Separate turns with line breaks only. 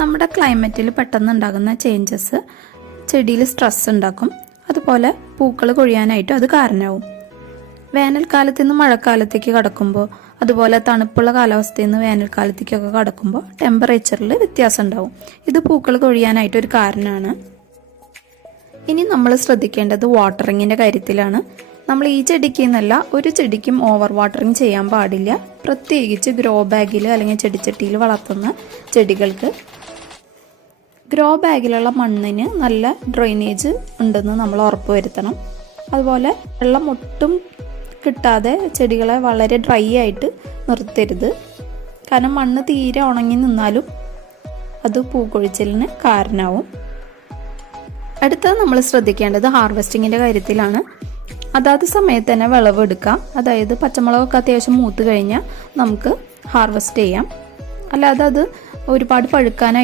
നമ്മുടെ ക്ലൈമറ്റിൽ പെട്ടെന്ന് ഉണ്ടാകുന്ന ചേഞ്ചസ് ചെടിയിൽ സ്ട്രെസ് ഉണ്ടാക്കും. അതുപോലെ പൂക്കൾ കൊഴിയാനായിട്ടും അത് കാരണമാവും. വേനൽക്കാലത്ത് നിന്ന് മഴക്കാലത്തേക്ക് കടക്കുമ്പോൾ അതുപോലെ തണുപ്പുള്ള കാലാവസ്ഥയിൽ നിന്ന് വേനൽക്കാലത്തേക്കൊക്കെ കടക്കുമ്പോൾ ടെമ്പറേച്ചറിൽ വ്യത്യാസം ഉണ്ടാവും. ഇത് പൂക്കൾ കൊഴിയാനായിട്ട് ഒരു കാരണമാണ്. ഇനി നമ്മൾ ശ്രദ്ധിക്കേണ്ടത് വാട്ടറിങ്ങിന്റെ കാര്യത്തിലാണ്. നമ്മൾ ഈ ചെടിക്ക് എന്നല്ല ഒരു ചെടിക്കും ഓവർ വാട്ടറിങ് ചെയ്യാൻ പാടില്ല. പ്രത്യേകിച്ച് ഗ്രോ ബാഗിൽ അല്ലെങ്കിൽ ചെടിച്ചട്ടിയിൽ വളർത്തുന്ന ചെടികൾക്ക് ഗ്രോ ബാഗിലുള്ള മണ്ണിന് നല്ല ഡ്രെയിനേജ് ഉണ്ടെന്ന് നമ്മൾ ഉറപ്പ് വരുത്തണം. അതുപോലെ വെള്ളം ഒട്ടും കിട്ടാതെ ചെടികളെ വളരെ ഡ്രൈ ആയിട്ട് നിർത്തരുത്. കാരണം മണ്ണ് തീരെ ഉണങ്ങി നിന്നാലും അത് പൂക്കൊഴിച്ചിലിന് കാരണമാവും. അടുത്തത് നമ്മൾ ശ്രദ്ധിക്കേണ്ടത് ഹാർവെസ്റ്റിങ്ങിന്റെ കാര്യത്തിലാണ്. അതാത് സമയത്ത് തന്നെ വിളവെടുക്കാം. അതായത് പച്ചമുളകൊക്കെ അത്യാവശ്യം മൂത്ത് കഴിഞ്ഞാൽ നമുക്ക് ഹാർവെസ്റ്റ് ചെയ്യാം. അല്ലാതെ അത് ഒരുപാട് പഴുക്കാനായി